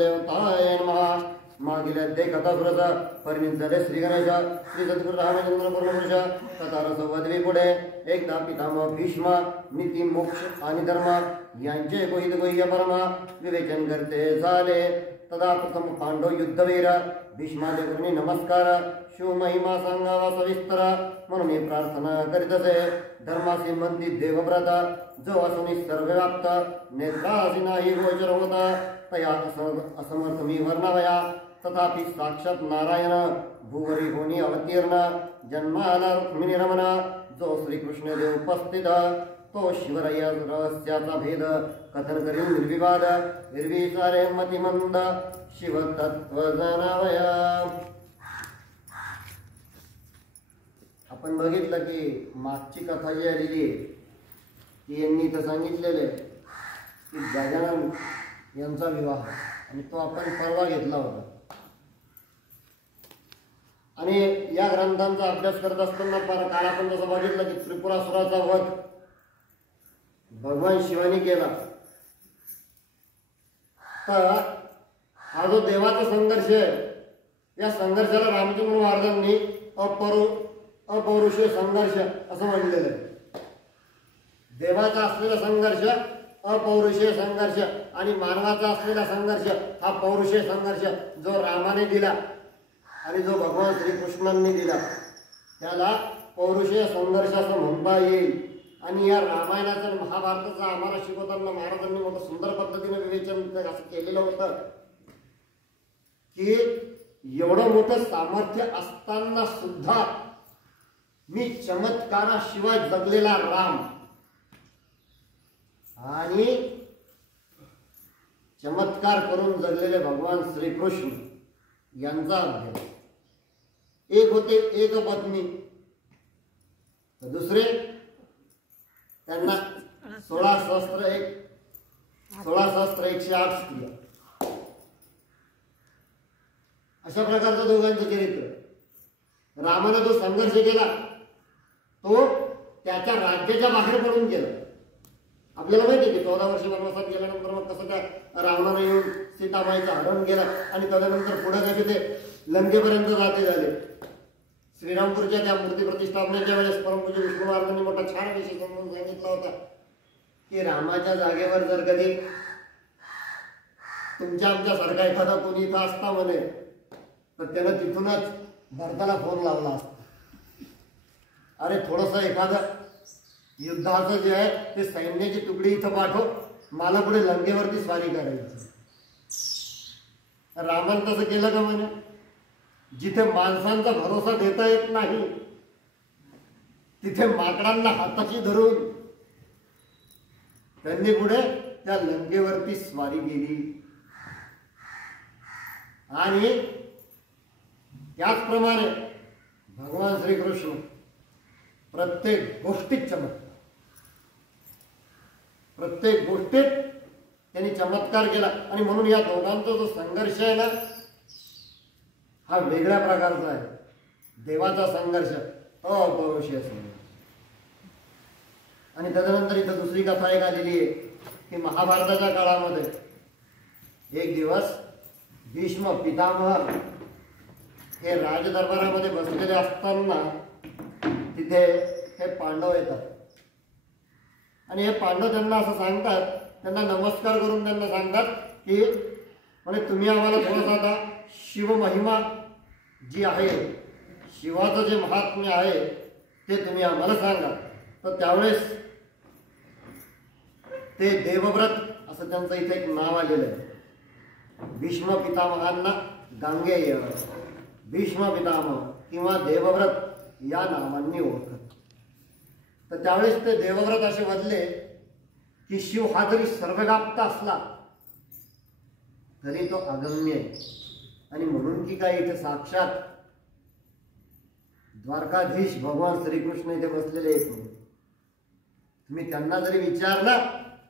देवताय नमः. मागील अध्याय कथासुरचा परिणित श्री गणेश श्री सद्गुरु रामचंद्र पूर्णपुरुष कथा रसवदवी पुढे. एकदा पितामह भीष्म नीती मोक्ष आणि धर्म यांचे गोहित गोह्य परम विवेचन करते झाले. तदा प्रथम पांडव युद्धवीर भीष्मादेवनी नमस्कार. शिव महिमा सांगावा सविस्तर म्हणून मी प्रार्थना करीत असे. धर्मासी मंदिर देवव्रत जो असुनी सर्वव्याप्त नेत्रासी नाही गोचर होता तया असमर्थ मी वर्णवया. तथापि साक्षात नारायण भूवरी होनी अवतीर्ण जन्माला रुक्मिणी रमण जो श्रीकृष्ण देव उपस्थित तो शिवरय रहस्याचा भेद कथन करील निर्विवाद निर्विचारे मतिमंद शिवतत्व जाणावया. आपण बघितलं की मागची कथा जी आलेली आहे ती यांनी इथं सांगितलेले की गजानन यांचा विवाह आणि तो आपण परवा घेतला होता. आणि या ग्रंथांचा अभ्यास करत असताना काल आपण जसं बघितलं की त्रिपुरासुराचा वध भगवान शिवानी केला. तर हा जो देवाचा संघर्ष आहे या संघर्षाला रामचंद्र महाराजांनी अपौरुषीय संघर्ष असं म्हणलेलं आहे. देवाचा असलेला संघर्ष अपौरुषीय संघर्ष आणि मानवाचा असलेला संघर्ष हा पौरुषीय संघर्ष जो रामाने दिला आणि जो भगवान श्रीकृष्णांनी दिला त्याला पौरुषीय संघर्ष असं म्हणता येईल. आणि या रामायणाचा आणि महाभारताचा आम्हाला शिकवताना महाराजांनी मोठं सुंदर पद्धतीने विवेचन असं केलेलं होतं की एवढं मोठं सामर्थ्य असताना सुद्धा मी चमत्काराशिवाय जगलेला राम आणि चमत्कार करून जगलेले भगवान श्रीकृष्ण यांचा अभ्यास. एक होते एक पत्नी तर दुसरे त्यांना 16 सहस्त्र 108 स्त्रिया. अशा प्रकारचं दोघांचं चरित्र. रामाने जो संघर्ष केला तो त्याच्या राज्याच्या बाहेर पडून केला. आपल्याला माहिती आहे की 14 वर्ष वनवासात गेल्यानंतर मग कसं काय रावणाने येऊन सीताबाईचं हरण केलं आणि तदनंतर पुढे कसे ते लंकेपर्यंत जाते झाले. श्रीरामपूरच्या त्या मूर्ती प्रतिष्ठापनेच्या वेळेस परमपूज्य विष्णू महाराजांनी मोठा छान विषय समजून सांगितला होता की रामाच्या जागेवर जर कधी तुमच्या आमच्यासारखा एखादा कोणी इथं असता म्हणे तर त्यानं तिथूनच भरताला फोन लावला असता. अरे थोडंसं एखादं युद्धाचं जे आहे ते सैन्याची तुकडी इथं पाठव मला पुढे लंकेवरती स्वारी करायची. रामानं तसं केलं का म्हणे. जिथे माणसांचा भरोसा देता येत नाही तिथे माकडांना हाताशी धरून त्यांनी पुढे त्या लंकेवरती स्वारी केली. आणि त्याचप्रमाणे भगवान श्रीकृष्ण प्रत्येक गोष्टीत चमत्कार प्रत्येक गोष्टीत त्यांनी चमत्कार केला. आणि म्हणून या दोघांचा जो संघर्ष आहे ना हा वेगळ्या प्रकारचा आहे. देवाचा संघर्ष अपौरुषीय संघर्ष. आणि तदनंतर इथं दुसरी कथा एक आलेली आहे की महाभारताच्या काळामध्ये एक दिवस भीष्म पितामह हे राजदरबारामध्ये बसलेले असताना तिथे हे पांडव येतात. आणि हे पांडव त्यांना असं सांगतात त्यांना नमस्कार करून त्यांना सांगतात की म्हणजे तुम्ही आम्हाला थोडंसं आता शिव महिमा जी आहे शिवाचं जे महात्म्य आहे ते तुम्ही आम्हाला सांगा. तर त्यावेळेस ते देवव्रत असं त्यांचं इथे एक नाव आलेलं आहे. भीष्म पितामहांना गांगेय भीष्म पितामह किंवा देवव्रत या नावांनी ओळखत. तर त्यावेळेस ते देवव्रत असे बदले की शिव हा जरी सर्वव्याप्त असला तरी तो अगम्य आहे. आणि म्हणून की काय इथे साक्षात द्वारकाधीश भगवान श्रीकृष्ण इथे बसलेले आहेत. तुम्ही त्यांना जरी विचारलं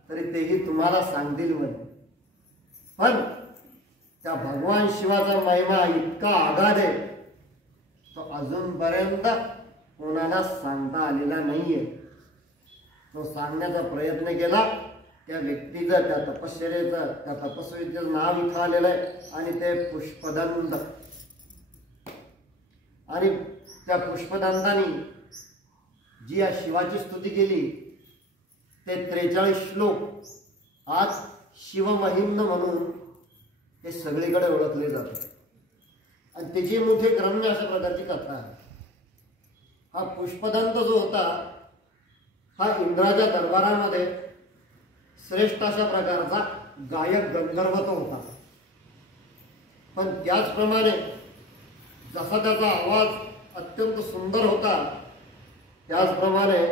तरी तेही तुम्हाला सांगतील म्हणे. पण त्या भगवान शिवाचा महिमा इतका आगाध आहे तो अजूनपर्यंत कोणाला सांगता आलेला नाहीये. तो सांगण्याचा प्रयत्न केला त्या व्यक्तीचं, त्या तपश्चर्याचं, त्या तपस्वीचं नाव इथं आलेलं आहे आणि ते पुष्पदंत. आणि त्या पुष्पदंतानी जी या शिवाची स्तुती केली ते 43 श्लोक आज शिवमहिम्न म्हणून हे सगळीकडे ओळखले जाते. आणि त्याची मोठी ग्रम्य अशा प्रकारची कथा आहे. हा पुष्पदंत जो होता हा इंद्राच्या दरबारामध्ये श्रेष्ठ अशा प्रकारचा गायक गंधर्व तो होता. पण त्याचप्रमाणे जसा त्याचा आवाज अत्यंत सुंदर होता त्याचप्रमाणे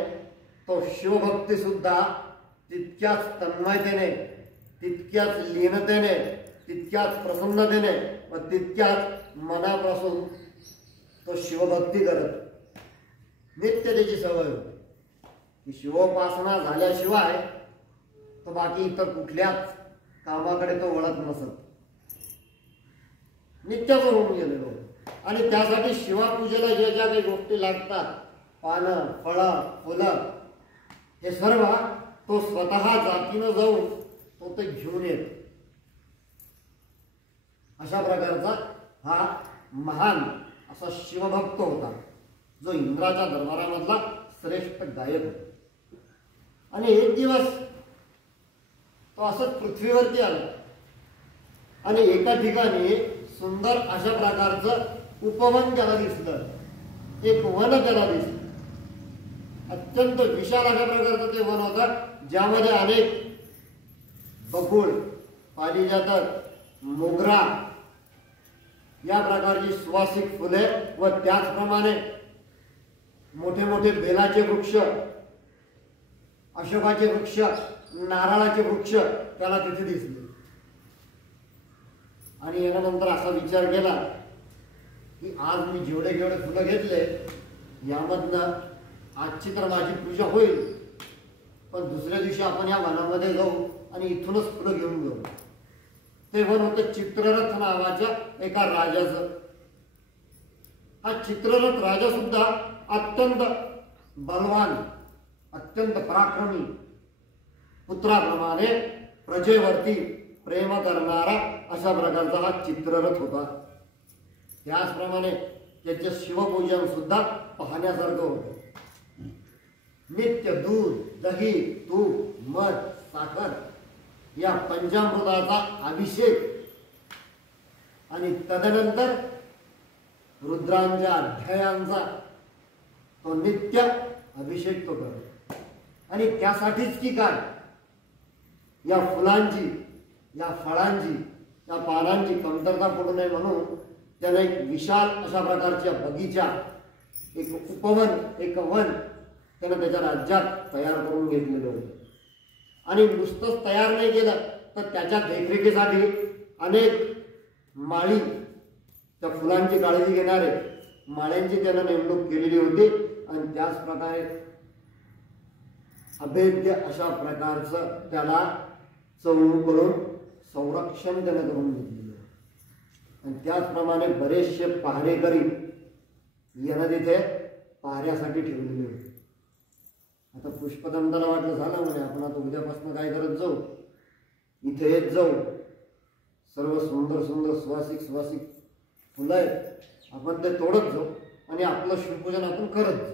तो शिवभक्ती सुद्धा तितक्याच तन्मयतेने, तितक्याच लीनतेने, तितक्याच प्रसन्नतेने व तितक्याच मनापासून तो शिवभक्ती करत. नित्य त्याची सवय होती की शिवोपासना झाल्याशिवाय तो बाकी इतर कुठल्याच कामाकडे तो वळत नसत. नित्यच होऊन गेलेलो. आणि त्यासाठी शिवापूजेला ज्या ज्या काही गोष्टी लागतात, पानं, फळं, फुलं, हे सर्व तो स्वतः जातीनं जाऊन तो ते घेऊन येत. अशा प्रकारचा हा महान असा शिवभक्त होता जो इंद्राच्या दरबारामधला श्रेष्ठ गायक होता. आणि एक दिवस तो असंच पृथ्वीवरती आला आणि एका ठिकाणी सुंदर अशा प्रकारचं उपवन त्याला दिसलं. एक वन त्याला दिसलं. अत्यंत विशाल अशा प्रकारचं ते वन होतं ज्यामध्ये अनेक बकुळ, पारिजातक, मोगरा या प्रकारची सुवासिक फुले व त्याचप्रमाणे मोठे मोठे बेलाचे वृक्ष, अशोकाचे वृक्ष, नारळाचे वृक्ष त्याला तिथे दिसले. आणि यानंतर असा विचार केला की आज मी जेवढे जेवढे फुलं घेतले यामधनं आजची तर माझी पूजा होईल, पण दुसऱ्या दिवशी आपण या वनामध्ये जाऊ आणि इथूनच फुलं घेऊन जाऊ. ते वन होतं चित्ररथ नावाच्या एका राजाचं. हा चित्ररथ राजा सुद्धा अत्यंत बलवान, अत्यंत पराक्रमी, पुत्राप्रमाणे प्रजेवरती प्रेम करणारा अशा प्रकारचा हा चित्ररथ होता. त्याचप्रमाणे त्याचे शिवपूजन सुद्धा पाहण्यासारखं होतं. नित्य दूध, दही, तूप, मध, साखर या पंचामृताचा अभिषेक आणि तदनंतर रुद्रांच्या अध्यायांचा तो नित्य अभिषेक तो करतो. आणि त्यासाठीच की काय या फुलांची, या फळांची, या पानांची कमतरता पडू नये म्हणून त्याने एक विशाल अशा प्रकारच्या बगीचा, एक उपवन, एक वन त्यानं त्याच्या राज्यात तयार करून घेतलेलं होतं. आणि नुसतंच तयार नाही केलं तर त्याच्या देखरेखीसाठी अनेक माळी, त्या फुलांची काळजी घेणारे माळ्यांची त्यानं नेमणूक केलेली होती. आणि त्याच प्रकारे अभेद्य अशा प्रकारचं त्याला चौक करून संरक्षण त्यानं करून घेतलेलं. आणि त्याचप्रमाणे बरेचसे पहारेकरी यांना तिथे पाहण्यासाठी ठेवलेले होते. आता पुष्पदंताला वाटलं झालं म्हणे आपण आता उद्यापासून काय करत जाऊ, इथे येत जाऊ, सर्व सुंदर सुंदर सुवासिक सुवासिक फुलं आहेत, आपण ते तोडत जाऊ आणि आपलं शिवपूजन आपण करत जाऊ.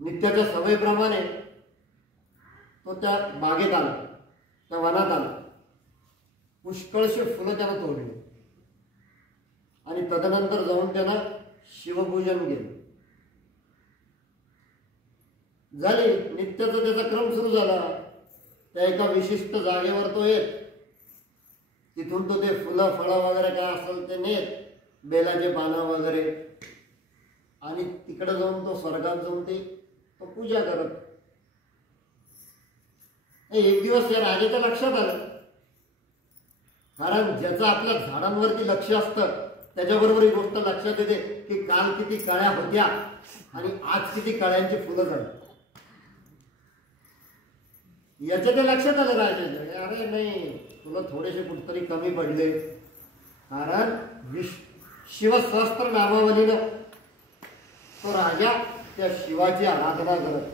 नित्याच्या सवयीप्रमाणे तो त्या बागेत आला, त्या वनात आला. पुष्कळशी फुलं त्यानं तोडली आणि तदनंतर जाऊन त्यानं शिवपूजन केलं. झाले नित्याचा त्याचा क्रम सुरू झाला. त्या एका विशिष्ट जागेवर तो येत, तिथून तो ते फुलं फळं वगैरे काय असेल ते नेत, बेलाचे पानं वगैरे, आणि तिकडे जाऊन तो स्वर्गात जाऊन ते तो पूजा करत. एक दिवस या राजाच्या लक्षात आलं, कारण ज्याचं आपल्या झाडांवरती लक्ष असतं त्याच्याबरोबर ही गोष्ट लक्षात येते की काल किती कळ्या होत्या आणि आज किती कळ्यांची फुलं झाली. याच्या ते लक्षात आलं राजाच्या, अरे नाही तुला थोडेसे कुठतरी कमी पडले. कारण शिवसहस्त्र नामावलीनं तो राजा त्या शिवाची आराधना करत.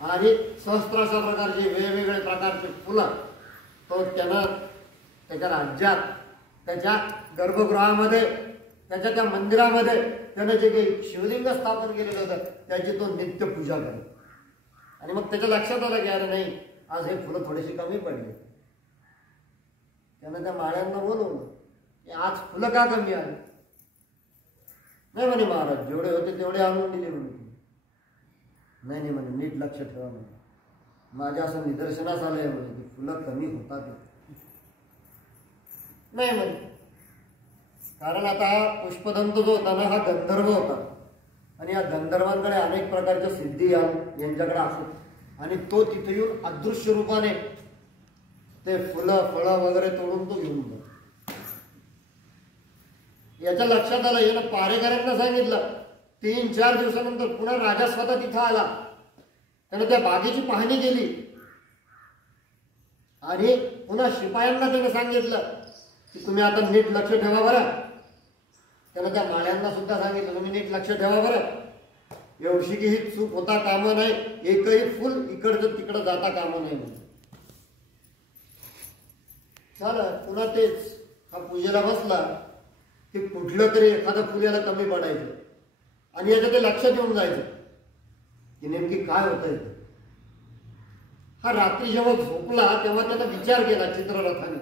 आणि सहस्त्राशा प्रकारचे वेगवेगळे प्रकारचे फुलं तो त्यानं त्याच्या राज्यात त्याच्या गर्भगृहामध्ये त्याच्या त्या मंदिरामध्ये त्यानं जे काही शिवलिंग स्थापन केलेलं होतं त्याची तो नित्य पूजा करे. आणि मग त्याच्या लक्षात आलं की अरे नाही, आज हे फुलं थोडीशी कमी पडली. त्यानं त्या माळ्यांना बोलवलं की आज फुलं का कमी आली. नाही म्हणे महाराज, जेवढे होते तेवढे आणून दिले म्हणे. नाही नाही म्हणे, नीट लक्ष ठेवा म्हणे, माझ्या असं निदर्शनास आलंय म्हणे की फुलं कमी होतात. नाही म्हणे, कारण आता हा पुष्पदंत जो होता ना हा गंधर्व होता आणि या गंधर्वांकडे अनेक प्रकारच्या सिद्धी यांच्याकडे असत आणि तो तिथे येऊन अदृश्य रूपाने ते फुलं फळं वगैरे तोडून तो घेऊन जातो. याच्या लक्षात आलं, यानं पारेकरांना सांगितलं. 3-4 दिवसानंतर पुन्हा राजा स्वतः तिथं आला. त्यानं त्या बागेची पाहणी केली आणि पुन्हा शिपायांना त्यानं सांगितलं की तुम्ही आता नीट लक्ष ठेवा बरं. त्यानं त्या माळ्यांना सुद्धा सांगितलं तुम्ही नीट लक्ष ठेवा बरं, एवढी की ही चूक होता कामा नाही, एकही फुल इकडचं तिकडं जाता कामा नाही म्हणून. झालं पुन्हा तेच, हा पूजेला बसला की कुठलं तरी एखादं फुल याला कमी पडायचं आणि याचं ते लक्षात येऊन जायचं की नेमकी काय होतंय. हा रात्री जेव्हा झोपला तेव्हा त्यानं विचार केला चित्ररथाने,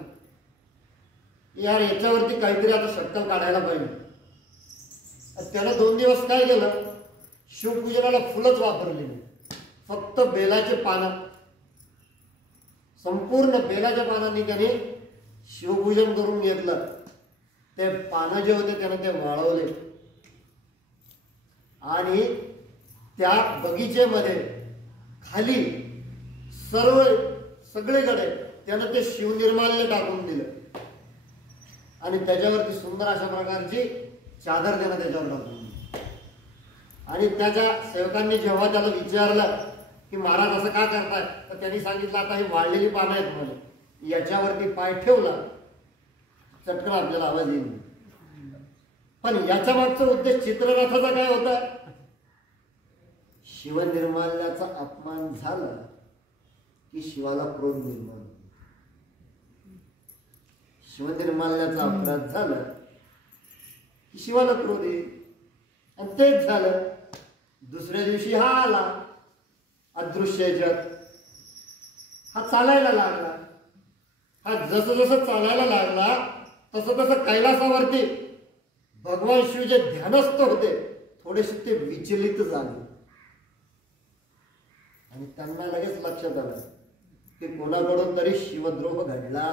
यार याच्यावरती काहीतरी आता शक्कल काढायला पाहिजे. त्यानं 2 दिवस काय केलं, शिवपूजनाला फुलंच वापरली नाही, फक्त बेलाचे पानं, संपूर्ण बेलाच्या पानांनी त्याने शिवपूजन करून घेतलं. ते पानं जे होते त्यानं ते वाळवले आणि त्या बगीचेमध्ये खाली सगळीकडे त्यानं ते शिवनिर्माल्य टाकून दिलं आणि त्याच्यावरती सुंदर अशा प्रकारची चादर त्यानं त्याच्यावर टाकून दिली. आणि त्याच्या सेवकांनी जेव्हा त्याला विचारलं की महाराज असं का करताय, तर त्यांनी सांगितलं आता ही वाळलेली पानं आहेत म्हणे, याच्यावरती पाय ठेवला चटकन आपल्याला आवाज येईल. पण याच्या मागचा उद्देश चित्ररथाचा काय होता, शिवनिर्माल्याचा अपमान झाला की शिवाला क्रोध निर्माण होतो. शिवनिर्माल्याचा अपराध झाला की शिवाला क्रोध येईल. आणि तेच झालं. दुसऱ्या दिवशी हा आला अदृश्य जग, हा चालायला लागला. हा जसं जसं चालायला लागला तसं तसं कैलासावरती भगवान शिव जे ध्यानस्थ होते थोडेसे ते विचलित झाले आणि त्यांना लगेच लक्षात आलं की कोणाकडून तरी शिवद्रोह घडला.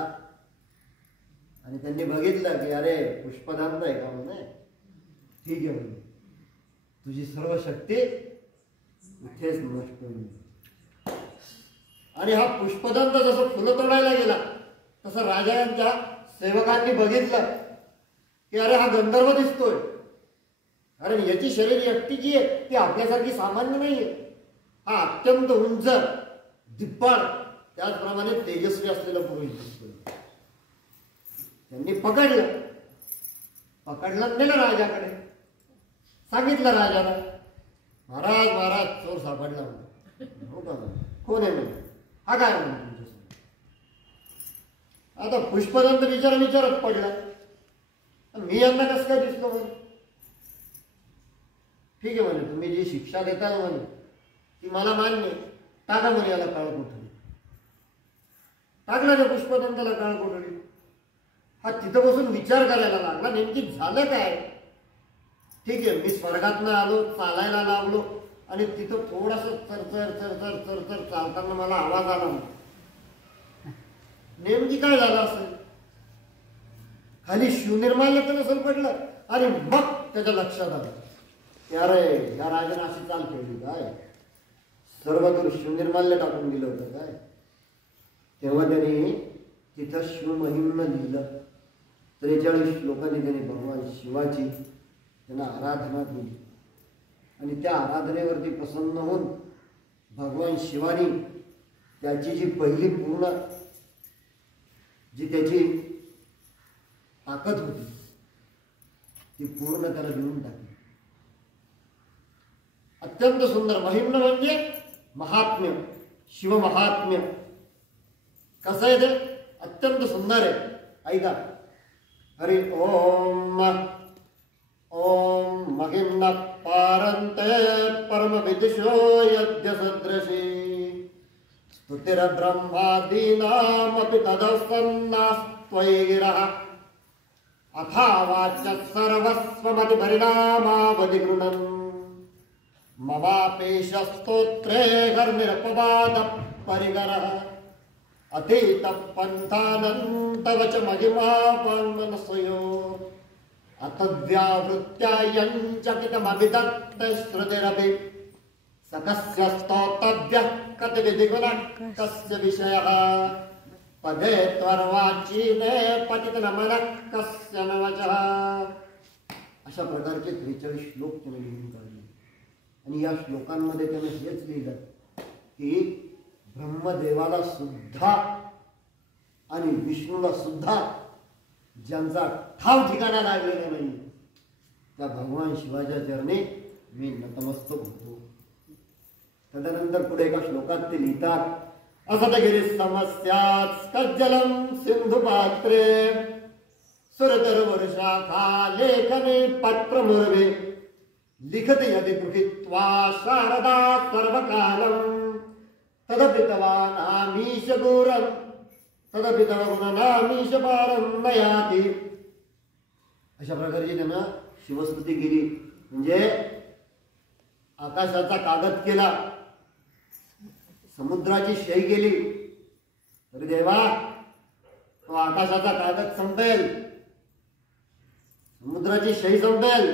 आणि त्यांनी बघितलं की अरे पुष्पदंत आहे का म्हणे, ठीक आहे म्हणे, तुझी सर्व शक्ती इथेच नष्ट होईल. आणि हा पुष्पदंत जसं फुलं तोडायला गेला तसं राजांच्या सेवकांनी बघितलं की अरे हा गंधर्व दिसतोय, कारण याची शरीर यष्टी जी आहे ती आपल्यासारखी सामान्य नाहीये. हा अत्यंत उंच दिप्पाड त्याचप्रमाणे तेजस्वी असलेला पुरुष दिसतोय. त्यांनी पकडलं नेलं राजाकडे. सांगितलं राजाला, महाराज महाराज चोर सापडला. हो का, कोण आहे म्हणजे, हा काय म्हणून तुमच्यासमोर. आता पुष्पदंत विचारत पडला, मी यांना कसं काय दिसतो म्हणे. ठीक आहे म्हणे, तुम्ही जी शिक्षा देताल म्हणे ती मला मान्य, टाका म्हणे याला काळकोठडी. टाकला त्या पुष्पदंताला काळकोठडी. हा तिथं बसून विचार करायला लागला नेमकी झालं काय. ठीक आहे, मी स्वर्गातनं आलो, चालायला लागलो आणि तिथं थोडंसं चरचर चालताना मला आवाज आला. नेमकी काय झालं असेल, खाली शिवनिर्माल्य तर नसेल पडलं. आणि मग त्याच्या लक्षात आलं की अरे या राजाने अशी चाल केली काय, सर्वदूर शिवनिर्माल्य टाकून दिलं होतं काय. तेव्हा त्यांनी तिथं शिवमहिम्न लिहिलं. 43 श्लोकांनी त्यांनी भगवान शिवाची त्यांना आराधना केली आणि त्या आराधनेवरती प्रसन्न होऊन भगवान शिवानी त्याची जी पहिली पूर्ण जी त्याची ताकद होती ती पूर्ण त्याला देऊन टाकली. अत्यंत सुंदर महिम्न म्हणजे महात्म्य, शिवमहात्म्य कसं आहे ते अत्यंत सुंदर आहे. ऐका. हरि ओम ओम महिम्न पारंते परमविदुषो यद्य सदृशी स्तुतिर ब्रह्मादीनामपि तदस्सन्नास्त्वयि गिरः अथावाच्य सर्वस्वमतिपरिणामावधि गृणन् मवापेशस्तोत्रे गर्निरपवाद परिगरः अतीत पंथानन्तवच महिमापन्मनसयो अतद्व्यावृत्यायञ्चकितमभिदत्त श्रुतिरपि सकस्य स्तोतव्यः कतिविधिगुणः कस्य विषयः पदे त्वर्वाचीने पतितनमनः कस्य न वचः. अशा प्रकारचे 43 श्लोक त्याने लिहून काढले आणि या श्लोकांमध्ये त्याने हेच लिहिलं की ब्रह्मदेवाला सुद्धा आणि विष्णूला सुद्धा ज्यांचा ठाव ठिकाणा लागलेला नाही त्या भगवान शिवाच्या चरणी मी नतमस्तक होतो. तदनंतर पुढे एका श्लोकात ते लिहितात असतगिरी समस्यात कज्जलम सिंधु पात्रे सुरतर वर्षाखा लेखने पत्रमुर्वे लिखति यदि गृहीत्वा शारदा सर्वकालम तदपितवानामीश गुरं तदपितवगुणनामीश पारं नयाति. अशा प्रकारची त्यांना शिवस्तुती केली. म्हणजे आकाशाचा कागद केला, समुद्राची शई केली तरी देवा तो आकाशाचा कागद संपेल, समुद्राची शई संपेल,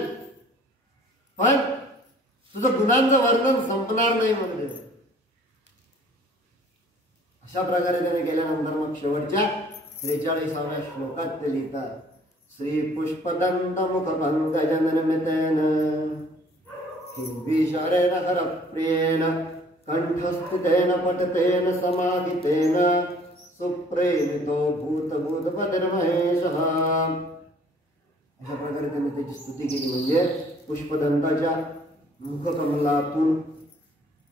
पण तुझं गुणांचं वर्णन संपणार नाही म्हणजे. अशा प्रकारे त्याने केल्यानंतर मग शेवटच्या 43व्या श्लोकात ते लिहितात श्री पुष्पदंत मुख पंकजनमितेन किंविषारेण हरप्रियेण कंठस्थितेन पठतेन समाहितेन सुप्रेमितो भूतभूतपतिर्महेशः. अशा प्रकारे त्यांनी त्याची स्तुती केली. म्हणजे पुष्पदंताच्या मुखकमलातून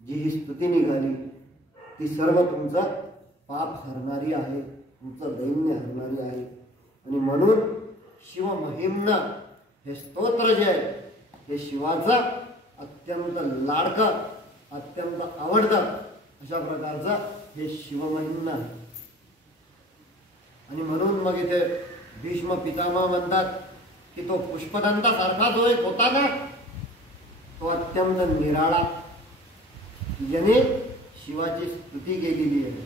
जी ही स्तुती निघाली ती सर्व तुमचा पाप हरणारी आहे, तुमचं दैन्य हरणारी आहे. आणि म्हणून शिवमहिम्न हे स्तोत्र जे आहे हे शिवाचं अत्यंत लाडकं, अत्यंत आवडतं अशा प्रकारचं हे शिवमहिम्न आहे. आणि म्हणून मग इथे भीष्म पितामह म्हणतात की तो पुष्पदंतासारखा जो एक होता ना तो अत्यंत निराळा, याने शिवाची स्तुती केलेली आहे.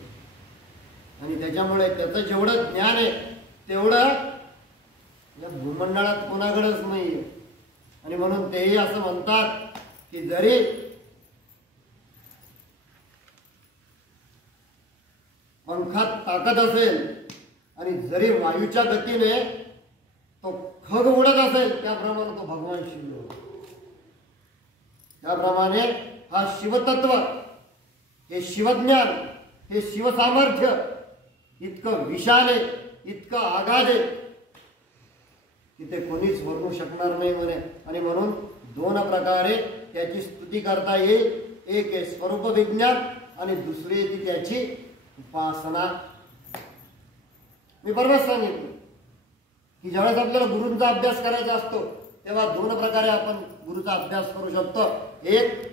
आणि त्याच्यामुळे त्याचं जेवढं ज्ञान आहे तेवढं या भूमंडळात कोणाकडेच नाहीये. आणि म्हणून तेही असं म्हणतात की जरी पंखात ताकद असेल आणि जरी वायूच्या गतीने तो खग उडत असेल त्याप्रमाणे तो भगवान शिव. त्याप्रमाणे हा शिवतत्व, हे शिवज्ञान, हे शिवसामर्थ्य इतकं विशाल आहे, इतकं आगाध आहे की ते कोणीच वर्णू शकणार नाही म्हणे. आणि म्हणून 2 प्रकारे त्याची स्तुती करता येईल. एक आहे स्वरूप विज्ञान आणि दुसरी ती त्याची उपासना. मी परवाच सांगितलं की ज्यावेळेस आपल्याला गुरूंचा अभ्यास करायचा असतो तेव्हा 2 प्रकारे आपण गुरूचा अभ्यास करू शकतो. एक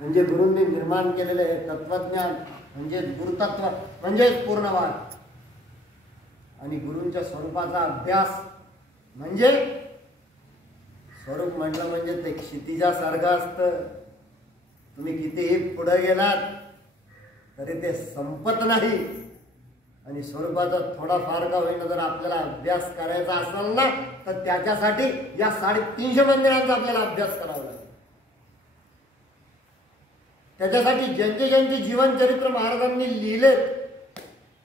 म्हणजे गुरूंनी निर्माण केलेले हे तत्वज्ञान म्हणजे गुरुतत्व म्हणजेच पूर्णवाद. आणि गुरूंच्या स्वरूपाचा अभ्यास म्हणजे स्वरूप म्हटलं म्हणजे ते क्षितिजासारखं असतं. तुम्ही कितीही पुढे गेलात तरी ते संपत नाही. आणि स्वरूपाचा थोडाफार का होईना जर आपल्याला अभ्यास करायचा असेल ना तर त्याच्यासाठी या 350 मंदिरांचा आपल्याला अभ्यास करावा लागेल. त्याच्यासाठी ज्यांचे ज्यांचे जीवनचरित्र महाराजांनी लिहिले,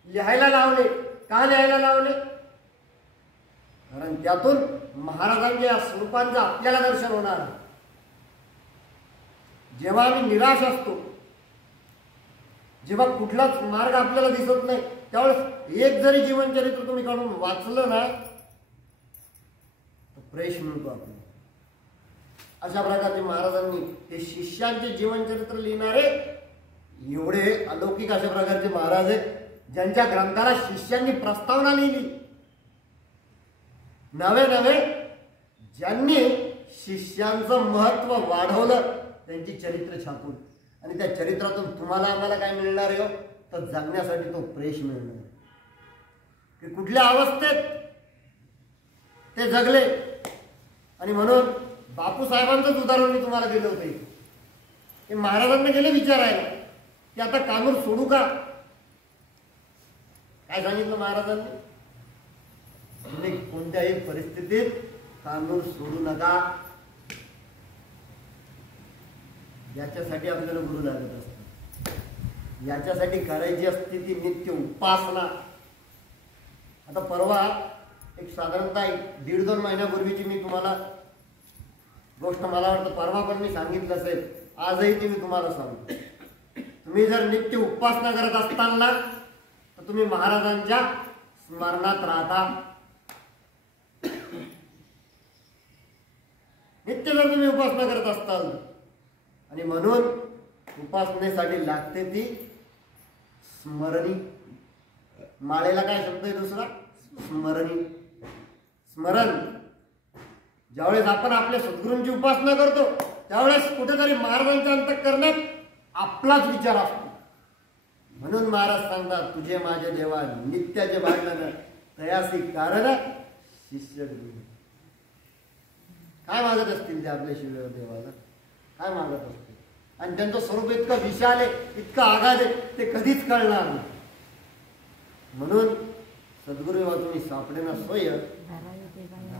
लिहायला लावले. का लिहायला लावले? कारण त्यातून महाराजांच्या स्वरूपांचं आपल्याला दर्शन होणार. जेव्हा आम्ही निराश असतो, जेव्हा कुठलाच मार्ग आपल्याला दिसत नाही त्यावेळेस एक जरी जीवनचरित्र तुम्ही काढून वाचलं ना तर फ्रेश मिळतो आपल्याला. अशा प्रकारचे महाराजांनी हे शिष्यांचे जीवनचरित्र लिहिणारे एवढे अलौकिक अशा प्रकारचे महाराज आहेत ज्यांच्या ग्रंथाला शिष्यांनी प्रस्तावना लिहिली. नवे नवे ज्यांनी शिष्यांचं महत्व वाढवलं त्यांची चरित्र छापून, आणि त्या चरित्रातून तुम्हाला आम्हाला काय मिळणार आहे तर जगण्यासाठी तो प्रेश मिळणार की कुठल्या अवस्थेत ते जगले. आणि म्हणून बापूसाहेबांचंच उदाहरण मी तुम्हाला दिलं होतं की महाराजांना गेले विचारायला की आता कानूर सोडू का. काय सांगितलं महाराजांनी, तुम्ही कोणत्याही परिस्थितीत कानूर सोडू नका. याच्यासाठी आपल्याला गुरु लागत असतात, याच्यासाठी करायची असते ती नित्य उपासना. आता परवा एक साधारणतः 1.5-2 महिन्यापूर्वीची मी तुम्हाला गोष्ट, मला वाटतं परवा पण मी सांगितलं असेल, आजही ती मी तुम्हाला सांगतो. तुम्ही जर नित्य उपासना करत असताल ना तर तुम्ही महाराजांच्या स्मरणात राहता. नित्य जर तुम्ही उपासना करत असताल, आणि म्हणून उपासनेसाठी लागते ती स्मरणी. माळेला काय शब्द आहे दुसरा, स्मरणी. स्मरण. ज्यावेळेस आपण आपल्या सद्गुरूंची उपासना करतो त्यावेळेस कुठेतरी महाराजांच्या अंतःकरणात आपलाच विचार असतो. म्हणून महाराज सांगतात, तुझे माझे देवा नित्याचे भांडण तयासी कारण शिष्य. काय मागत असतील ते आपल्या शिव देवाला, काय मागत असतील, आणि त्यांचं स्वरूप इतकं विशाल आहे, इतकं आगाध आहे, ते कधीच कळणार नाही. म्हणून सद्गुरू तुम्ही सापडेना सोय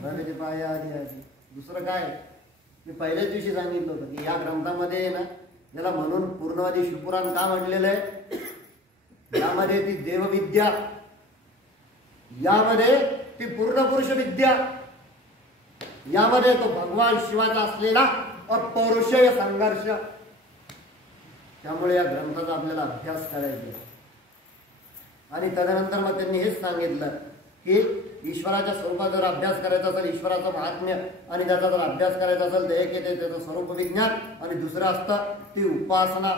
धरावे पाया आधी आधी. दुसरं काय, मी पहिल्याच दिवशी सांगितलं होतं की या ग्रंथामध्ये ना, ज्याला म्हणून पूर्णवादी शिवपुराण का म्हणलेलं आहे, यामध्ये ती देवविद्या, यामध्ये ती पूर्ण पुरुष विद्या, यामध्ये तो भगवान शिवाचा असलेला अपौरुषेय संघर्ष. त्यामुळे या ग्रंथाचा आपल्याला अभ्यास करायचा. आणि तदनंतर मग त्यांनी हेच सांगितलं की ईश्वराच्या स्वरूपाचा जर अभ्यास करायचा असेल, ईश्वराचं महात्म्य आणि त्याचा जर अभ्यास करायचा असेल तर एक येते त्याचं स्वरूप विज्ञान, आणि दुसरं असतं ती उपासना.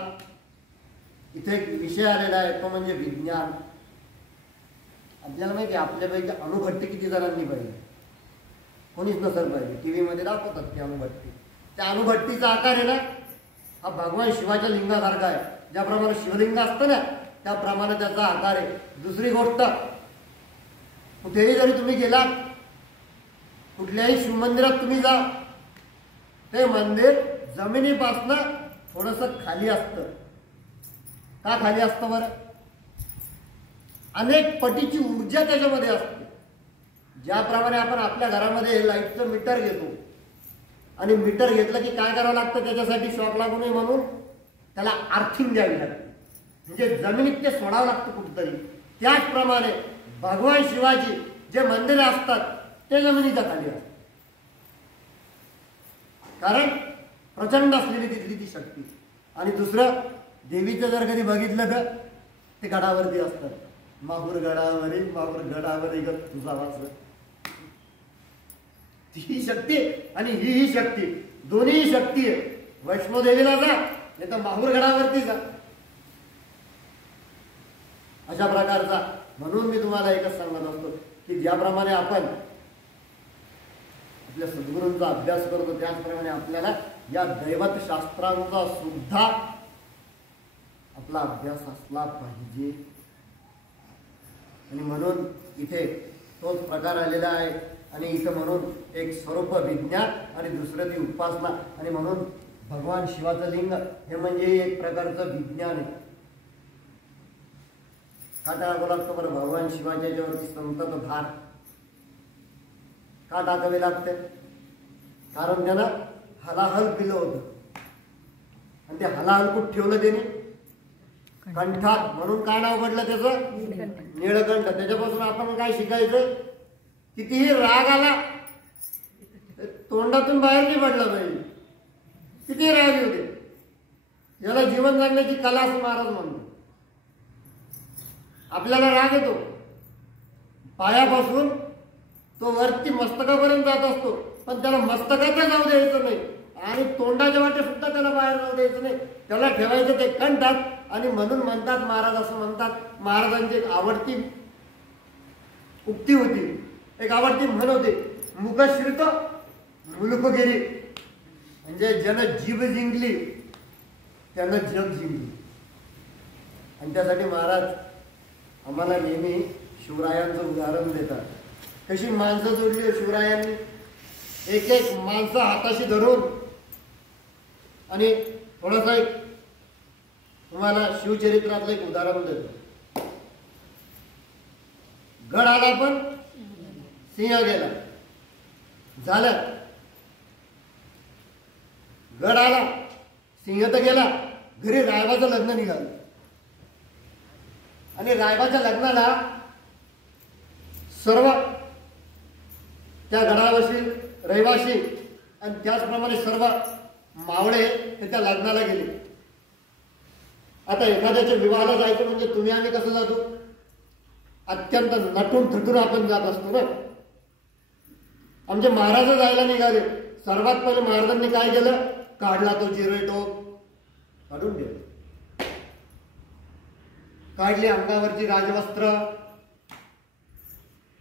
इथे एक विषय आलेला आहे तो म्हणजे विज्ञान. आपल्याला माहिती आहे आपल्यापैकी अणुभट्टी किती जणांनी पाहिजे, कोणीच नसेल पाहिजे. टीव्ही मध्ये दाखवतात ती अणुभट्टी. त्या अणुभट्टीचा आकार आहे ना हा भगवान शिवाच्या लिंगासारखा आहे. ज्याप्रमाणे शिवलिंग असतं ना त्याप्रमाणे त्याचा आकार आहे. दुसरी गोष्ट, कुठेही जरी तुम्ही गेलात, कुठल्याही शिवमंदिरात तुम्ही जा, ते मंदिर जमिनीपासनं थोडंसं खाली असतं. का खाली असतं बरं? अनेक पटीची ऊर्जा त्याच्यामध्ये असते. ज्याप्रमाणे आपण आपल्या घरामध्ये लाईटचं मीटर घेतो, आणि मीटर घेतलं की काय करावं लागतं, त्याच्यासाठी शॉक लागू नये म्हणून त्याला आर्थिंग द्यावी लागते, म्हणजे जमिनीत ते सोडावं लागतं कुठेतरी. त्याचप्रमाणे भगवान शिवाजी जे मंदिरं असतात ते जमिनीच्या खाली असतात, कारण प्रचंड असलेली तिथली ती शक्ती. आणि दुसरं, देवीचं जर कधी बघितलं तर ते गडावरती असतात. माहूर गडावरी माहूर गडावरी ग तुझा वास. ही शक्ती आणि ही शक्ती, दोन्ही शक्ती आहे. वैष्णोदेवीला जा नाही तर माहूर गडावरती जा, अशा प्रकारचा. म्हणून मी तुम्हाला एकच सांगत असतो की ज्याप्रमाणे आपण आपल्या सद्गुरूंचा अभ्यास करतो त्याचप्रमाणे आपल्याला या दैवत शास्त्रांचा सुद्धा आपला अभ्यास असला पाहिजे. आणि म्हणून इथे तोच प्रकार आलेला आहे. आणि इथं म्हणून एक स्वरूप विज्ञान आणि दुसरं ती उपासना. आणि म्हणून भगवान शिवाचं लिंग हे म्हणजे एक प्रकारचं विज्ञान आहे. का टाकावं लागतं बरं भगवान शिवाच्या याच्यावरती संतत भार का टाकावे लागते? कारण त्यानं हलाहल पिलं होतं, आणि ते हलाहल कुठं ठेवलं त्याने? कंठात. म्हणून काय नाव पडलं त्याचं? नीळकंठ. त्याच्यापासून आपण काय शिकायचं? कितीही राग आला तोंडातून बाहेर नाही पडला पाहिजे, किती राग येऊ दे. याला जीवन जगण्याची कला असं महाराज म्हणतो. आपल्याला राग येतो, पायापासून तो वरती मस्तकापर्यंत जात असतो, पण त्याला मस्तकात जाऊ द्यायचं नाही. आणि तोंडाच्या वाटे सुद्धा त्याला बाहेर जाऊ द्यायचं नाही, त्याला ठेवायचं ते कंठात. आणि म्हणून म्हणतात महाराज, असं म्हणतात, महाराजांची एक आवडती उक्ती होती, एक आवडती म्हण होती, मुखश्रित मुलुकगिरी, म्हणजे ज्यानं जीभ जिंकली त्यानं जग जिंकली. आणि त्यासाठी महाराज आम्हाला नेहमी शिवरायांचं उदाहरण देतात. कशी माणसं जोडली शिवरायांनी, एक एक माणसं हाताशी धरून. आणि थोडंसं एक तुम्हाला शिवचरित्रातलं एक उदाहरण देतो. गड आला पण सिंह गेला. झालं, गड आला, सिंह तर गेला, घरी रायबाचं लग्न निघालं. आणि रायबाच्या लग्नाला सर्व त्या गडावरची रहिवासी आणि त्याचप्रमाणे सर्व मावळे हे त्या लग्नाला गेले. आता एखाद्याच्या विवाहाला जायचं म्हणजे तुम्ही आम्ही कसं जातो, अत्यंत नटून थटून आपण जात असतो ना. आमचे महाराज जायला निघाले. सर्वात पहिले महाराजांनी काय केलं, काढला तो जिरवे टोप काढून गेला, काढली अंगावरची राजवस्त्र,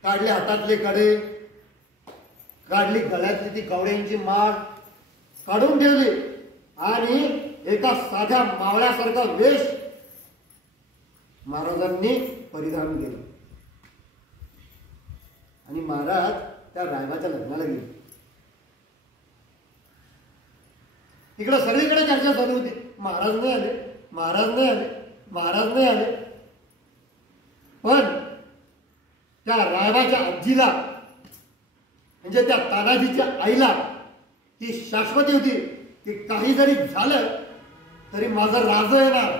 काढले हातातले कडे, काढली गळ्यातली ती कवड्यांची माळ काढून ठेवली. आणि एका साध्या मावळ्यासारखा वेश महाराजांनी परिधान केला. आणि महाराज त्या रायबाच्या लग्नाला गेले. इकडे सगळीकडे चर्चा चालू होती, महाराज नाही आले, महाराज नाही आले, महाराज नाही आले. पण त्या रायबाच्या आजीला, म्हणजे त्या तानाजीच्या आईला ही शाश्वती होती की काही जरी झालं तरी माझं राज येणार,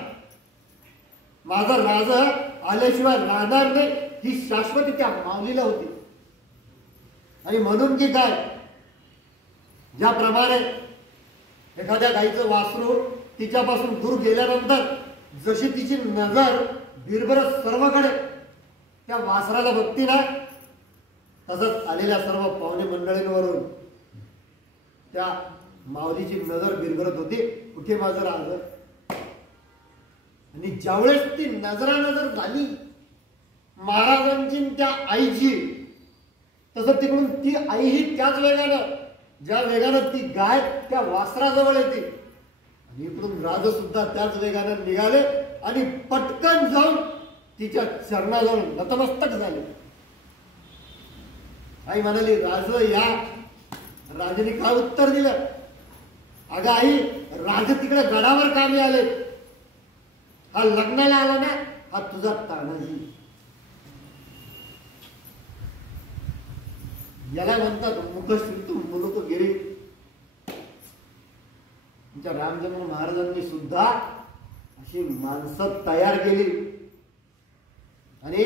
माझं राज आल्याशिवाय राहणार नाही, ही शाश्वती त्या माऊलीला होती. आणि म्हणून की काय, ज्याप्रमाणे एखाद्या गाईचं वासरू तिच्यापासून दूर गेल्यानंतर जशी तिची नजर बिरबरत सर्वकडे त्या वासराला बघती ना, तसंच आलेल्या सर्व पाहुणे मंडळींवरून त्या माऊलीची नजर बिरबरत होती, कुठे माझं राज. आणि ज्यावेळेस ती नजरानजर झाली महाराजांची त्या आईची, तसं तिकडून ती आईही त्याच वेगानं, ज्या वेगानं ती गाय त्या वासराजवळ येते, आणि इकडून राज सुद्धा त्याच वेगानं निघाले आणि पटकन जाऊन तिच्या चरणाजवळ नतमस्तक झाले. आई म्हणाली, राज या. राजाने काय उत्तर दिलं, अगं आई, राज तिकडे गडावर कामी आले, हा लग्नाला आला ना, हा तुझा तानाजी. याला म्हणतात मुखश्रित मुलुकगिरी. तुमच्या रामचंद्र महाराजांनी सुद्धा अशी माणसं तयार केली. आणि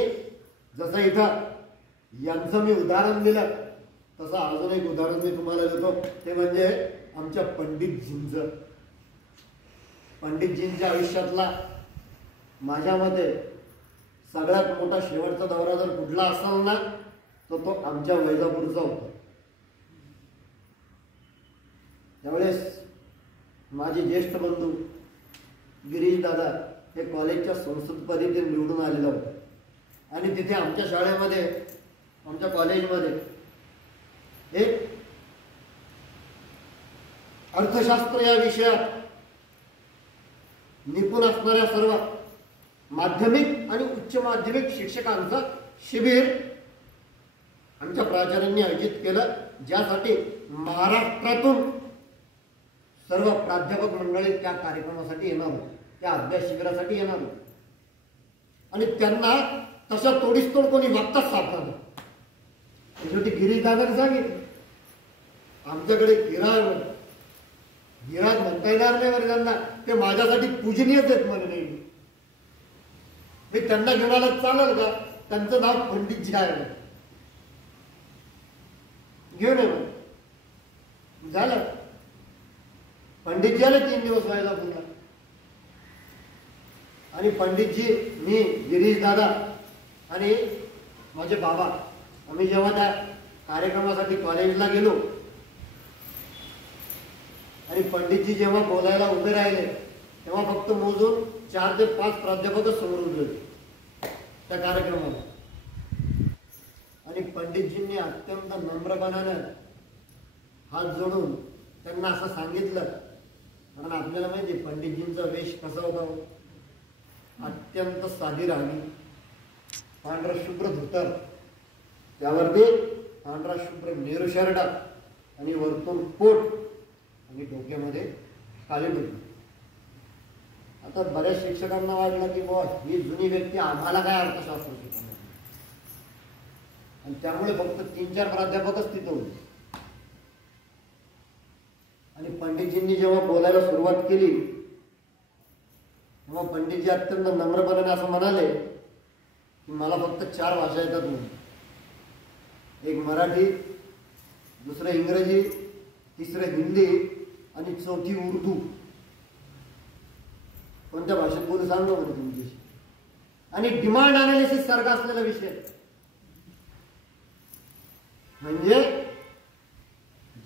जसं इथं यांचं मी उदाहरण दिलं, तसं अजून एक उदाहरण मी तुम्हाला देतो, ते म्हणजे आमच्या पंडितजींचं. पंडितजींच्या आयुष्यातला माझ्या मते सगळ्यात मोठा शेवटचा दौरा जर कुठला असेल ना, तर तो आमच्या वैजापूरचा होता. त्यावेळेस माझे ज्येष्ठ बंधू गिरीश दादा हे कॉलेजच्या संसदपदी ते निवडून आलेलं होतं. आणि तिथे आमच्या शाळेमध्ये, आमच्या कॉलेजमध्ये एक अर्थशास्त्र या विषयात निपुण असणाऱ्या सर्व माध्यमिक आणि उच्च माध्यमिक शिक्षकांचं शिबिर आमच्या प्राचार्यांनी आयोजित केलं, ज्यासाठी महाराष्ट्रातून सर्व प्राध्यापक मंडळी त्या कार्यक्रमासाठी येणार होते, त्या अभ्यास शिबिरासाठी येणार होते. आणि त्यांना तशा तोडीस तोड कोणी वागताच साधणार. शेवटी गिरीश दादाने सांगितलं, आमच्याकडे गिराज म्हणता येणार नाही बरं त्यांना, ते माझ्यासाठी पूजनीयच आहेत म्हणे. नाही, मी त्यांना घेऊन आला चालेल का, त्यांचं नाव पंडितजी आहे, घेऊन ये मग. झालं, पंडितजी आले 3 दिवस व्हायला पुन्हा. आणि पंडितजी, मी, गिरीश दादा आणि माझे बाबा, आम्ही जेव्हा त्या कार्यक्रमासाठी कॉलेजला गेलो आणि पंडितजी जेव्हा बोलायला उभे राहिले तेव्हा फक्त मोजून 4 ते 5 प्राध्यापकच समोर उभे होते त्या कार्यक्रमाला. आणि पंडितजींनी अत्यंत नम्रपणानं हात जोडून त्यांना असं सांगितलं, कारण आपल्याला माहिती पंडितजींचा वेश कसा होता, अत्यंत साधी राहणी, पांढरा शुभ्र धोतर, त्यावरती पांढरा शुभ्र नेहरू शर्ट आणि वरतून कोट आणि डोक्यामध्ये काळे टोपी. आता बऱ्याच शिक्षकांना वाटलं की बुवा ही जुनी व्यक्ती आम्हाला काय अर्थशास्त्र शिकवणार, आणि त्यामुळे फक्त 3-4 प्राध्यापकच तिथं होते. आणि पंडितजींनी जेव्हा बोलायला सुरुवात केली तेव्हा पंडितजी अत्यंत नम्रपणाने असं म्हणाले की मला फक्त 4 भाषा येतात म्हणून, एक मराठी, दुसरं इंग्रजी, तिसरं हिंदी आणि चौथी उर्दू. कोणत्या भाषेत बोलू सांगा म्हणे तुमच्याशी. आणि डिमांड अनालिसिस सारखा असलेला विषय, म्हणजे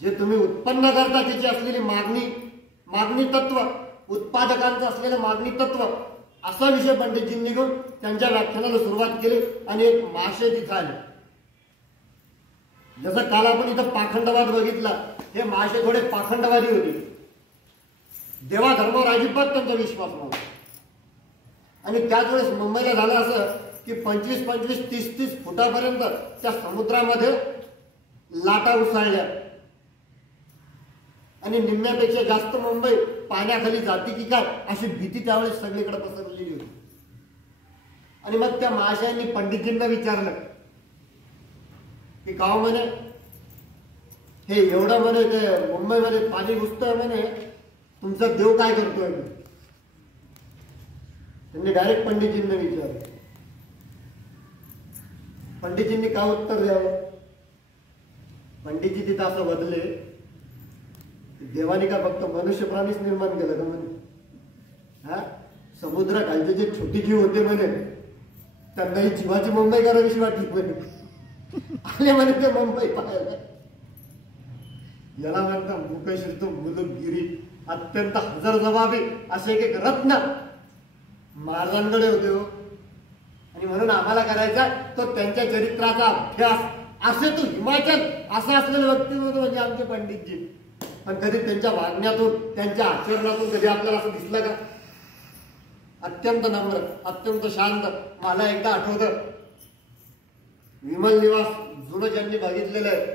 जे तुम्ही उत्पन्न करता त्याची असलेली मागणी तत्व, उत्पादकांचं असलेलं मागणी तत्व, असा विषय पंडितजींनी घेऊन त्यांच्या व्याख्यानाला सुरुवात केली. आणि एक माशे तिथं आले. जसं काल आपण इथं पाखंडवाद बघितला, हे माशे थोडे पाखंडवादी होते. देवा धर्मावर अजिबात त्यांचा विश्वास नव्हता. आणि त्याच वेळेस मुंबईला झालं असं की 25-25, 30-30 फुटापर्यंत त्या समुद्रामध्ये लाटा उसळल्या आणि निम्म्यापेक्षा जास्त मुंबई पाण्याखाली जाती की काय अशी भीती त्यावेळेस सगळीकडे पसरलेली होती. आणि मग त्या महाशयांनी पंडितजींना विचारलं की गाव म्हणे हे एवढं म्हणे ते मुंबईमध्ये पाणी घुसतंय म्हणे, तुमचा देव काय करतोय. त्यांनी डायरेक्ट पंडितजींना विचारलं. पंडितजींनी काय उत्तर द्यावं. पंडितजी तिथं असं बदले, देवाने का फक्त मनुष्य प्राणीच निर्माण केलं का म्हणे. हा समुद्र खालचे जे छोटे जीव होते म्हणे त्यांना ही जीवाची मुंबई करावीशी वाटली म्हणे. आले म्हणे ते मुंबई पाहायला. याला म्हणतात मुकशिस्त मुलुकगिरी, अत्यंत हजरजबाबी असे एक रत्न महाराजांकडे होते हो. आणि म्हणून आम्हाला करायचा तो त्यांच्या चरित्राचा अभ्यास. असे तो हिमाचल असं असलेलं व्यक्तिमत्व म्हणजे आमचे पंडितजी. पण कधी त्यांच्या वागण्यातून, त्यांच्या आचरणातून कधी आपल्याला असं दिसलं का. अत्यंत नम्र, अत्यंत शांत. मला एकदा आठवतं, विमल निवास जुनं ज्यांनी बघितलेलं आहे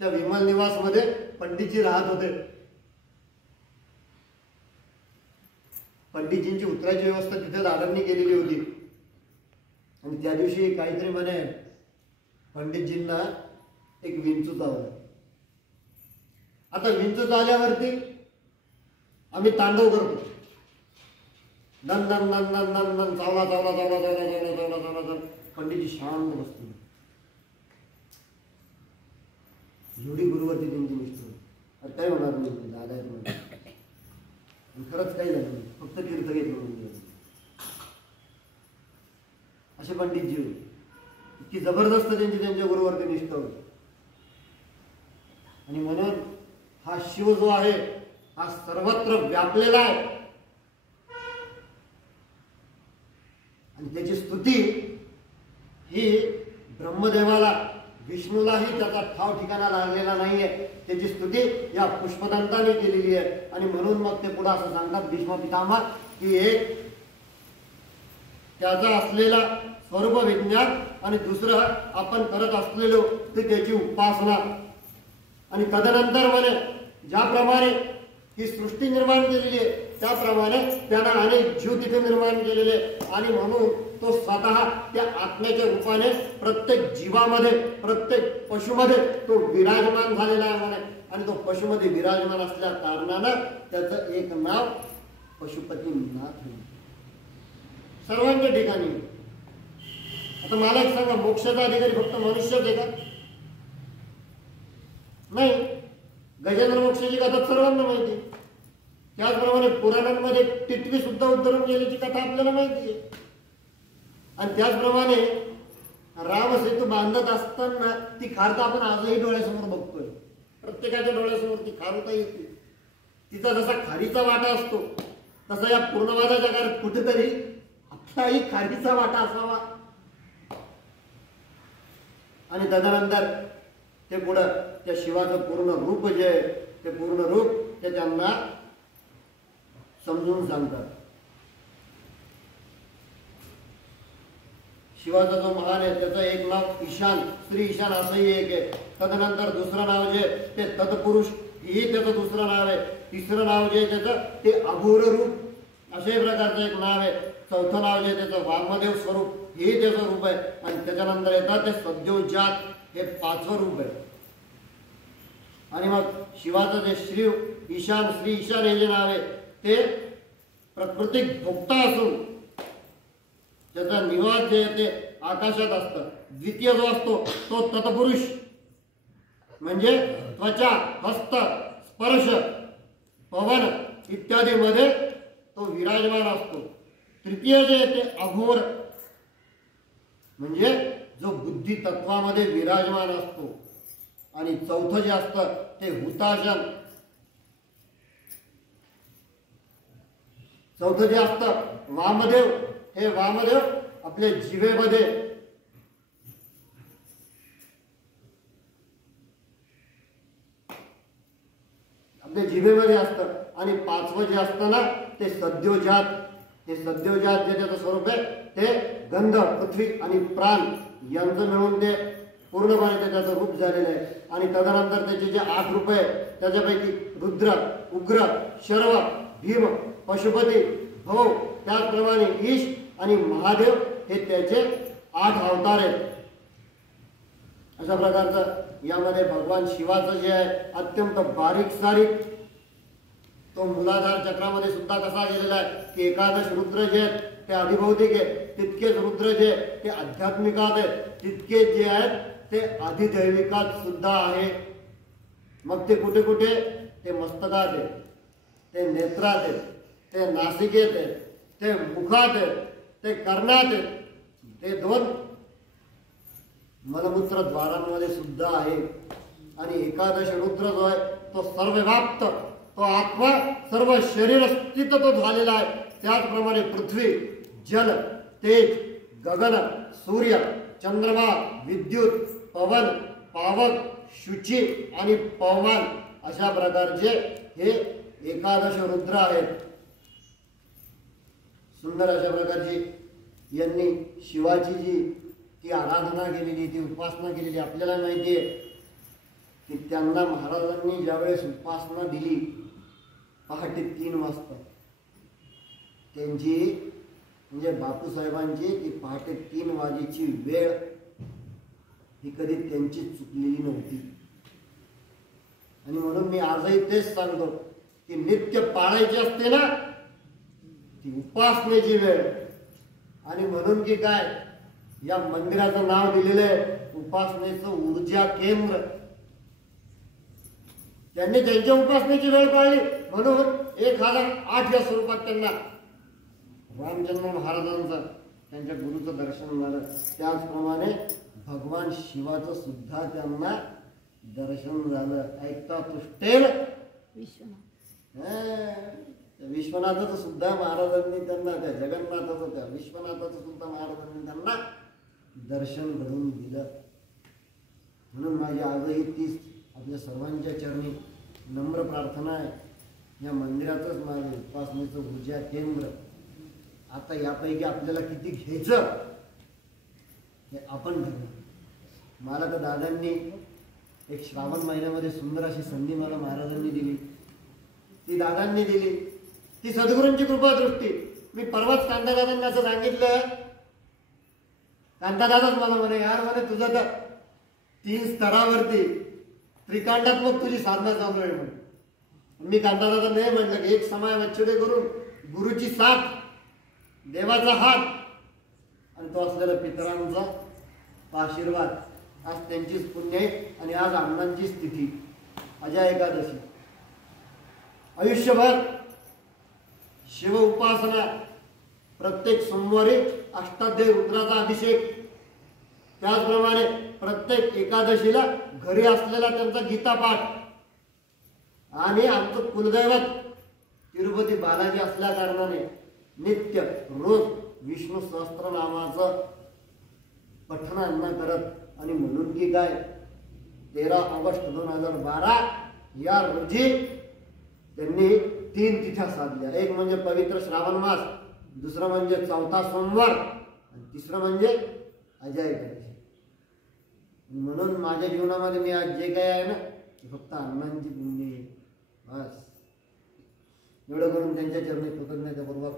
त्या विमल निवास मध्ये पंडितजी राहत होते. पंडितजींची उतरायची व्यवस्था तिथे दादांनी केलेली होती. आणि त्या दिवशी काहीतरी म्हणे पंडितजींना एक विंचू चावला. आता विंचू चावल्यावरती आम्ही तांडव करतो, दन दन दन दन दन दन, चावला चावला चावला चावला चावला चावला चावला चावला. पंडितजी शांत बसतो. एवढी गुरुवरती त्यांची निष्ठा. काय होणार नाही, दादा खरंच काही झालं नाही, फक्त तीर्थ घेतलं म्हणजे. असे पंडितजी होते. इतकी जबरदस्त त्यांची त्यांच्या गुरुवरती निष्ठा होती. आणि म्हणून हा शिव जो आहे हा सर्वत्र व्यापलेला आहे. आणि त्याची स्तुती ही ब्रह्मदेवाला, विष्णूलाही त्याचा ठाव ठिकाणा लागलेला नाहीये. त्याची स्तुती या पुष्पदंताने केलेली आहे. आणि म्हणून मग ते पुढे असं सांगतात भीष्म पितामह की एक त्याचा असलेला स्वरूप विज्ञान आणि दुसरं आपण करत असलेलो ते त्याची उपासना. आणि तदनंतर म्हणे ज्याप्रमाणे ही सृष्टी निर्माण केलेली आहे त्याप्रमाणे त्यानं अनेक जीव तिथे निर्माण केलेले. आणि म्हणून तो स्वतः त्या आत्म्याच्या रूपाने प्रत्येक जीवामध्ये, प्रत्येक पशुमध्ये तो विराजमान झालेला आहे म्हणे. आणि तो पशुमध्ये विराजमान असल्या कारणानं त्याचं एक नाव पशुपतीनाथ सर्वांच्या ठिकाणी. आता मला एक सांगा, मोक्षाचा अधिकारी फक्त मनुष्यच आहे का. नाही. गजेंद्र मोक्षाची कथा सर्वांना माहिती. त्याचप्रमाणे पुराणांमध्ये टिटवी सुद्धा उद्धरून गेल्याची कथा आपल्याला माहिती आहे. आणि त्याचप्रमाणे राम सेतू बांधत असताना ती खार तर आपण आजही डोळ्यासमोर बघतोय. प्रत्येकाच्या डोळ्यासमोर ती खार होता येते. तिचा जसा खारीचा वाटा असतो तसा या पूर्णवादाच्या काळात कुठेतरी आपलाही खारीचा वाटा असावा. आणि तदनंतर ते पुढं त्या शिवाचं पूर्ण रूप जे आहे ते पूर्ण रूप ते त्यांना समजून सांगतात. शिवाचा जो महान आहे त्याचं एक नाव ईशान, श्री ईशान असंही एक आहे. तदनंतर दुसरं नाव जे ते तत्पुरुष ही त्याचं दुसरं नाव आहे. तिसरं नाव जे त्याचं ते अघोर रूप अशाही प्रकारचं एक नाव आहे. चौथं नाव जे त्याचं वामदेव स्वरूप हे त्याचं रूप आहे. आणि त्याच्यानंतर येतात ते सद्योजात हे पाचवं रूप आहे. आणि मग शिवाचं जे श्री ईशान, श्री ईशान हे जे नाव आहे ते प्राकृतिक भोक्ता असून त्याचा निवास जे आहे ते आकाशात असतं. द्वितीय जो असतो तो तत्पुरुष म्हणजे त्वचा, हस्त, स्पर्श, पवन इत्यादी मध्ये तो विराजमान असतो. तृतीय जे आहे ते अघोर म्हणजे जो बुद्धी तत्वामध्ये विराजमान असतो. आणि चौथं जे असतं ते हुताशन. चौथं जे असतं वामदेव, हे वामदेव आपल्या जिभेमध्ये असतं. आणि पाचवं जे असतं ना ते सद्योजात. हे सद्योजात जे त्याचं स्वरूप आहे ते गंध, पृथ्वी आणि प्राण यांचं मिळून ते पूर्णपणे त्याचं रूप झालेलं आहे. आणि तदनंतर त्याचे जे 8 रूप आहे त्याच्यापैकी रुद्र, उग्र, शर्व, भीम, पशुपती, भव, त्याचप्रमाणे ईश आणि महादेव हे त्याचे 8 अवतार आहेत. अशा प्रकारचं यामध्ये भगवान शिवाचं जे आहे अत्यंत बारीक सारीक तो मूलाधार चक्रामध्ये सुद्धा कसा गेलेला आहे की एकादश रुद्र जे आहेत ते अधिभौतिक आहेत, तितकेच रुद्र जे ते आध्यात्मिकात आहेत, तितकेच जे आहेत ते अधिदैविकात सुद्धा आहे. मग ते कुठे कुठे ते मस्तकात आहेत, ते नेत्रात आहेत, ते नासिकेत आहेत, ते मुखात आहेत, ते कर्णात आहेत, ते 2 मलमूत्र द्वारांमध्ये सुद्धा आहे. आणि एकादश रुद्र जो आहे तो सर्वव्याप्त, तो आत्मा सर्व शरीर स्थित तो झालेला आहे. त्याचप्रमाणे पृथ्वी, जल, तेज, गगन, सूर्य, चंद्रमा, विद्युत, पवन, पावक, शुची आणि पवमान अशा प्रकारचे हे एकादश रुद्र आहेत. सुंदर अशा प्रकारची यांनी शिवाची जी ती आराधना केलेली, ती उपासना केलेली. आपल्याला माहिती आहे की त्यांना महाराजांनी ज्यावेळेस उपासना दिली पहाटे 3 वाजता, त्यांची म्हणजे बापूसाहेबांची ती पहाटे 3 वाजेची वेळ ही कधी त्यांची चुकलेली नव्हती. आणि म्हणून मी आजही तेच सांगतो की नित्य पाळायची असते ना ती उपासनेची वेळ. आणि म्हणून की काय या मंदिराचं नाव दिलेलं आहे उपासनेचं ऊर्जा केंद्र. त्यांनी त्यांच्या उपासनेची वेळ पाळली म्हणून 1008 या स्वरूपात त्यांना रामचंद्र महाराजांचं त्यांच्या गुरुचं दर्शन झालं. त्याचप्रमाणे भगवान शिवाचं सुद्धा त्यांना दर्शन झालं. ऐकता तुष्टेल विश्वनाथाचं सुद्धा महाराजांनी त्यांना, त्या जगन्नाथाचं त्या विश्वनाथाचं सुद्धा महाराजांनी त्यांना दर्शन घडवून दिलं. म्हणून माझी आजही तीच आपल्या सर्वांच्या चरणी नम्र प्रार्थना आहे. या मंदिरातच माझे उपासनेचं ऊर्जा केंद्र. आता यापैकी आपल्याला किती घ्यायचं हे आपण ठरवू. मला तर दादांनी एक श्रावण महिन्यामध्ये सुंदर अशी संधी मला महाराजांनी दिली. ती दादांनी दिली, ती सद्गुरूंची कृपा दृष्टी. मी परवाच कांतादादांना असं सांगितलं, कांतादादाच मला म्हणे यार म्हणे तुझं तर 3 स्तरावरती त्रिकांडात्मक तुझी साधना चालू आहे म्हणून. मी कांतादादा नाही म्हटलं की एक समय वच्छुडे करून गुरुची साथ, देवाचा हात आणि तो असलेला पितरांचा आशीर्वाद. आज त्यांचीच पुण्य आहे आणि आज अण्णांची स्थिती. अजय एकादशी आयुष्यभर शिव उपासना, प्रत्येक सोमवारी अष्टाध्यायी रुद्राचा अभिषेक, त्याचप्रमाणे प्रत्येक एकादशीला घरी असलेला त्यांचा गीतापाठ आणि आमचं कुलदैवत तिरुपती बालाजी असल्या कारणाने नित्य रोज विष्णू सहस्त्रनामाचं पठण न करत आणि म्हणून की काय 13 ऑगस्ट 2012 या रोजी त्यांनी 3 तिथ्या साधल्या. एक म्हणजे पवित्र श्रावण मास, दुसरं म्हणजे चौथा सोमवार आणि तिसरं म्हणजे अजय एकादशी. म्हणून माझ्या जीवनामध्ये मी आज जे काय आहे ना ते फक्त अण्णांची पुण्य आहे. बस एवढं करून त्यांच्या चरणी कृतज्ञतापूर्वक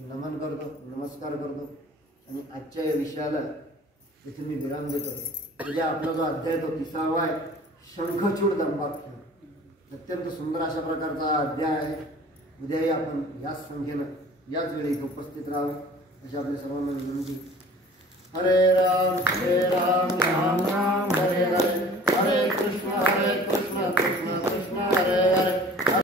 नमन करतो, नमस्कार करतो आणि आजच्या या विषयाला तिथे मी विराम देतो. म्हणजे आपला जो अध्याय तो 30वा आहे, शंखचूड दंभाख्य. अत्यंत सुंदर अशा प्रकारचा अध्याय आहे. उद्याही आपण याच संख्येनं याच वेळी उपस्थित राहावं अशी आपली सर्वांना विनंती. हरे राम राम राम हरे हरे, हरे कृष्ण कृष्ण